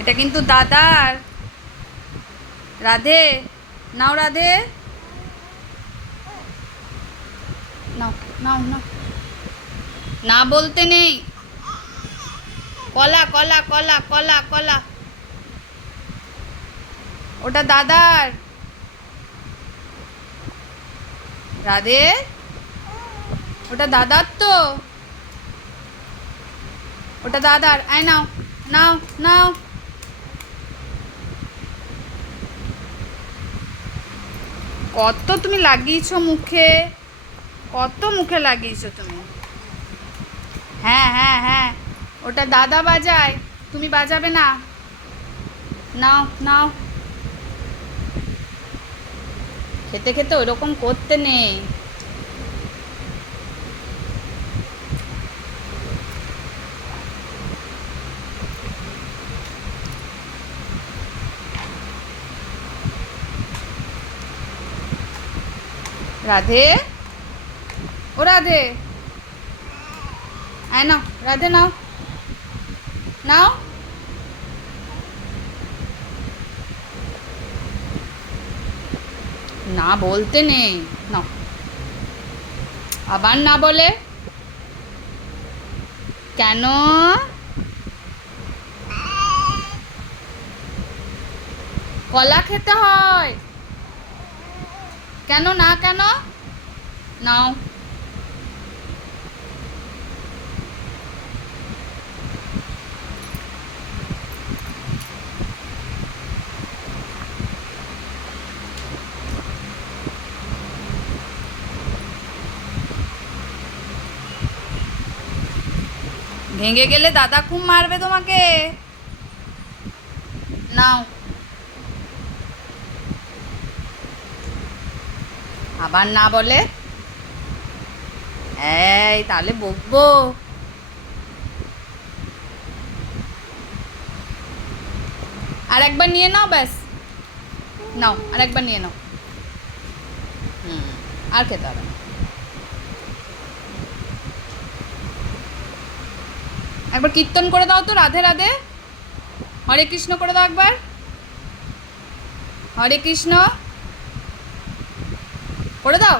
এটা কিন্তু দাদার। রাধে, নাও রাধে। নাও নাও নাও। না বলতে নেই। কলা কলা কলা কলা কলা। ওটা দাদার। রাধে, ওটা দাদার তো। ওটা দাদার। আয় নাও নাও নাও। কত তুমি লাগিয়েছো মুখে? কত মুখে লাগিয়েছো তুমি? হ্যাঁ হ্যাঁ হ্যাঁ। ওটা দাদা বাজায়, তুমি বাজাবে না। নাও নাও। খেতে খেতে ওরকম করতে নেই। রাধে। ও রাধে। আয় নাও, রাধে নাও। নাও। না বলতে নেই। নাও। আবার না বলে? কেন? কলা খেতে হয়। কেন না কেন? নাও। ভেঙে গেলে দাদা খুব মারবে তোমাকে। নাও। আবার না বলে? এই, তাহলে বকবো। আর একবার নিয়ে নাও ব্যাস। নাও আর একবার নিয়ে নাও। হুম, আর খেতে হবে একবার কীর্তন করে দাও তো, রাধে রাধে। হরে কৃষ্ণ করে দাও একবার। হরে কৃষ্ণ। করে দাও।